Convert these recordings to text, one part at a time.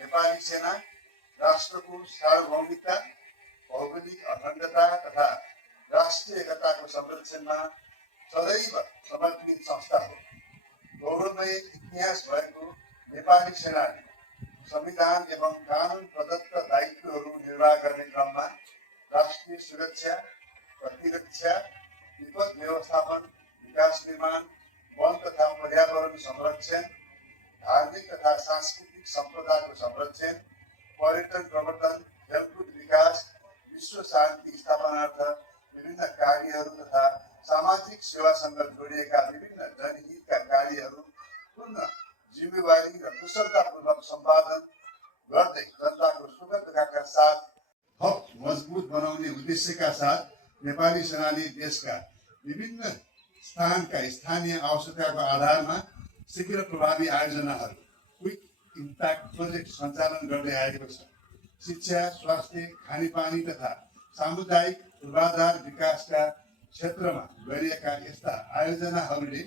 नेपाली सेना राष्ट्रको सार्वभौमिकता, भौगोलिक अखण्डता तथा राष्ट्रिय एकताको संरक्षणमा सदैव समर्पित संस्था हो। गौरवमय इतिहास भएको नेपाली सेनाले संविधान एवं कानुन प्रदत्त दायित्वहरू निर्वाह गर्ने क्रममा राष्ट्रिय सुरक्षा, प्रतिरक्षा, विपद व्यवस्थापन, विकास निर्माण, वन तथा पर्यावरण संरक्षण, धार्मिक तथा सांस्कृतिक सम्पदाको संरक्षण, पर्यटन प्रवर्धन, खेलकुद विकास, विश्व शान्ति स्थापनार्थ विभिन्न कार्यहरू तथा सामाजिक सेवासँग जोडिएका विभिन्न जनहितका कार्यहरू पूर्ण जिम्मेवारी र कुशलतापूर्वक सम्पादन गर्दै जनताको सुख दुःखका साथ थप मजबुत बनाउने उद्देश्यका साथ नेपाली सेनाले देशका विभिन्न स्थानका स्थानीय आवश्यकताको आधारमा शीघ्र प्रभावी आयोजनाहरू क्विक इम्प्याक्ट प्रोजेक्ट सञ्चालन गर्दै आएको छ। शिक्षा, स्वास्थ्य, खानेपानी तथा सामुदायिक पूर्वाधार विकासका क्षेत्रमा गरिएका यस्ता आयोजनाहरूले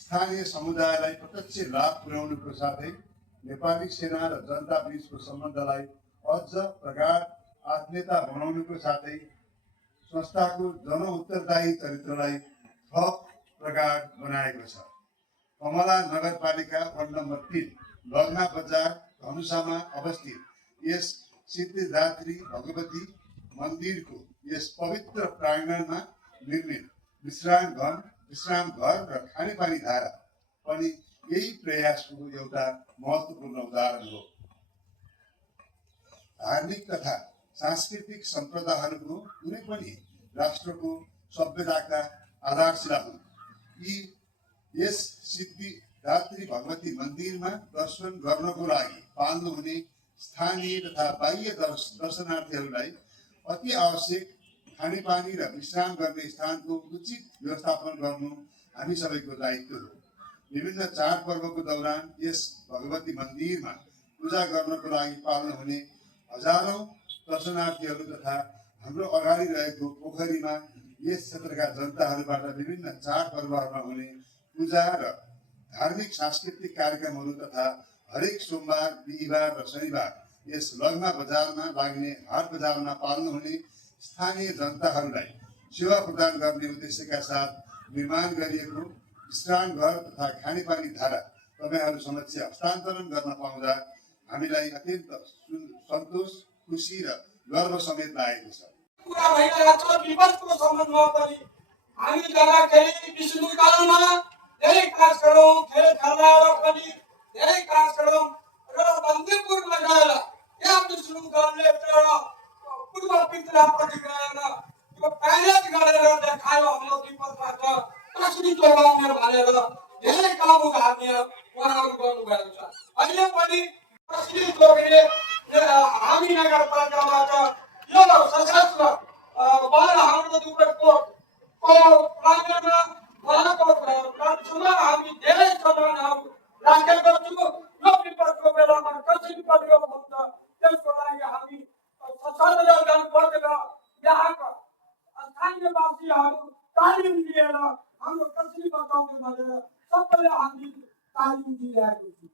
स्थानीय समुदायलाई प्रत्यक्ष लाभ पुर्याउनुको साथै नेपाली सेना र जनता बीचको सम्बन्धलाई अझ प्रगाढ आत्मीयता बनाउनुको साथै संस्थाको जनउत्तरदायी चरित्रलाई थप प्रगाढ बनाएको छ। कमला नगरपालिका वार्ड नम्बर 3 लग्ना बजार धनुषामा अवस्थित यस सिद्धिदात्री भगवती मन्दिरको यस पवित्र प्राङ्गणमा निर्मित विश्राम घर र खानेपानी धारा पनि यही प्रयासको एउटा महत्त्वपूर्ण उदाहरण हो। धार्मिक तथा सांस्कृतिक सम्प्रदायहरूको कुनै पनि राष्ट्रको सभ्यताका आधारशिला हुन्। यस सिद्धिदात्री भगवती मन्दिरमा दर्शन गर्नको लागि पाल्नुहुने स्थानीय तथा बाह्य दर्शनार्थीहरूलाई अति आवश्यक खानेपानी र विश्राम गर्ने स्थानको उचित व्यवस्थापन गर्नु हामी सबैको दायित्व हो। विभिन्न चाडपर्वको दौरान यस भगवती मन्दिरमा पूजा गर्नको लागि पाल्नुहुने हजारौं दर्शनार्थीहरू तथा हाम्रो अगाडि रहेको पोखरीमा यस क्षेत्रका जनताहरूबाट विभिन्न चाडपर्वहरूमा हुने पूजा र धार्मिक सांस्कृतिक कार्यक्रमहरू तथा हरेक सोमबार, बिहिबार र शनिबार यस लग्ना बजारमा लाग्ने हाट बजारमा पाल्नुहुने स्थानीय जनताहरूलाई सेवा प्रदान गर्ने उद्देश्यका साथ निर्माण गरिएको विश्राम घर तथा खानेपानी धारा तपाईहरू समक्ष हस्तान्तरण गर्न पाउँदा हामीलाई अत्यन्त सन्तोष, खुसी र गर्व समेत लागेको छ। कुरा भइरहेको छ विपदको सम्बन्धमा पनि हामी जाँदाखेरि विष्णुकालमा धेरै काज गरौँ, खेल खेलाएर पनि धेरै काज गरौँ र बन्दीपुर लगाएर यहाँ विष्णुकालले पूर्व पितृपट्टि गएर त्यो प्यारेड गरेर देखायो हाम्रो विपदबाट कसरी जोगाउने भनेर धेरै कामहरू हामी उहाँहरू गर्नुभएको छ। अहिले पनि कसरी जोगिने हामी नगरपालिकाबाट यो सशस्त्र बल हाम्रो दुवैको प्राङ्गणमा उहाँको कक्षमा हामी धेरै सामानहरू राखेका छौँ। यो विपदको बेलामा कसरी प्रयोग हुन्छ त्यसको लागि हामी सशस्त्र दल बसेर यहाँका स्थानीयवासीहरू तालिम दिएर हाम्रो कसरी बचाउने भनेर सबैले हामी तालिम दिइरहेको छौँ।